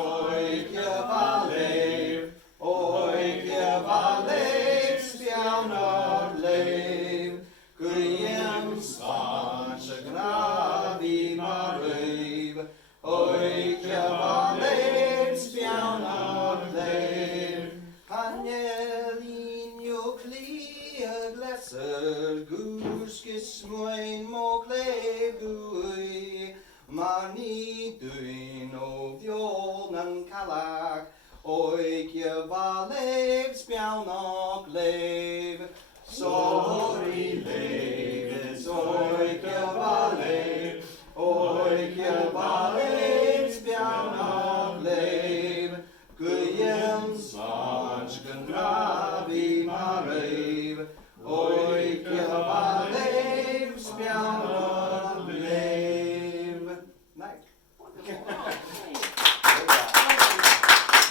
Oik je va leef, oik je va leef, spiawn o'r leef. Gwym sbans y graf I mar wyf, oik je va leef, spiawn o'r leef. Hanel inio cli y gleser, gwrs gysmwyn mo cle gwy. Mar ni dwi'n o fiol yn calach, oik je va leef, spiawn o'r leef.